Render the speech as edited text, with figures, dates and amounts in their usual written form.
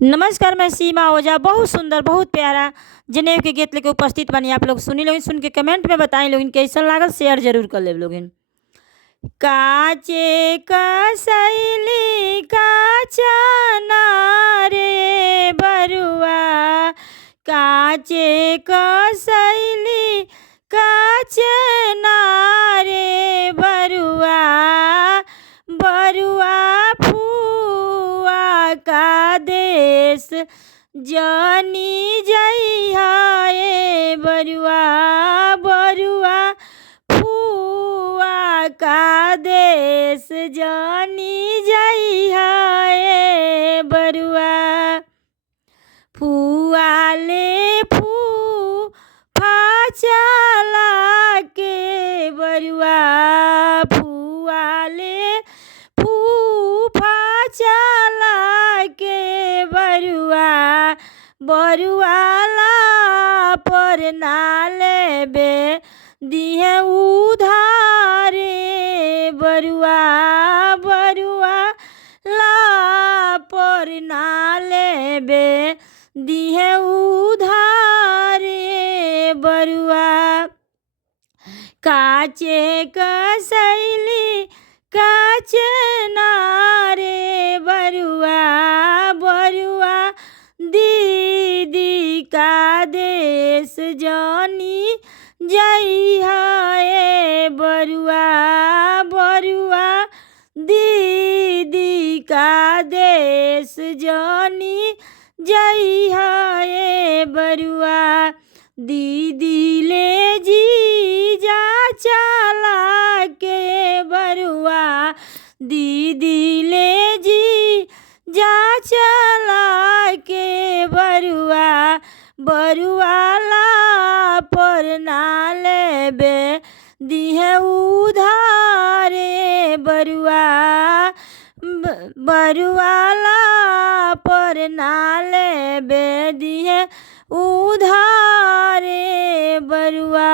नमस्कार, मैं सीमा ओझा बहुत सुंदर बहुत प्यारा जनेऊ के गीत लेके उपस्थित बानी। आप लोग सुनी लोगिन, सुन के कमेंट में बताई लोगिन कैसन लागल, शेयर जरूर कर लेब लोगिन। काचे कसैली काचना रे बरुआ, काचे कसैली काचना रे बरुआ, बरुआ फुआ का देश जनी जइहा ए बरुआ, बरुआ फुआ का देश जनी जइहा ए बरुआ। फुआ ले फूफा चला के बरुआ, फुआ ले फूफा चला के बरुआ, बरुआला पर ना लेबे दिहे उधारे बरुआ, बरुआ ला पर ना लेबे दिहे उधारे बरुआ। काचे कसैली काचना रे बरुआ, बरुआ दीदी का देश जनी जइहा ए बरुआ, बरुआ दीदी का देश जनी जइहा ए बरुआ। दीदी ले जीजा चला के बरुआ, दीदी ले जीजा चला के बरुआ, बरुआला पर ना लेबे दिहे उधारे बरुआ, बरुआला पर ना लेबे दिहे उधारे बरुआ।